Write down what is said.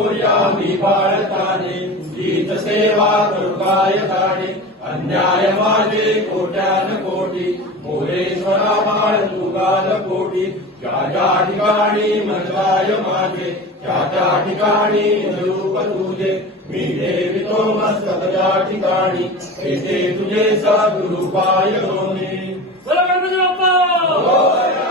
मोर्या मी बाळताने हीच सेवा करू काय ताणे अन्याय माझे कोट्यान कोटी मोरेश्वरा बाळ तुगाल कोटी ज्या ज्या ठिकाणी म्हणताय माझे त्या त्या ठिकाणी रूप तुझे मी देवितो मस्तक त्या ठिकाणी येथे तुझे सद्रूपाय होणे. बोला गणपती बाप्पा.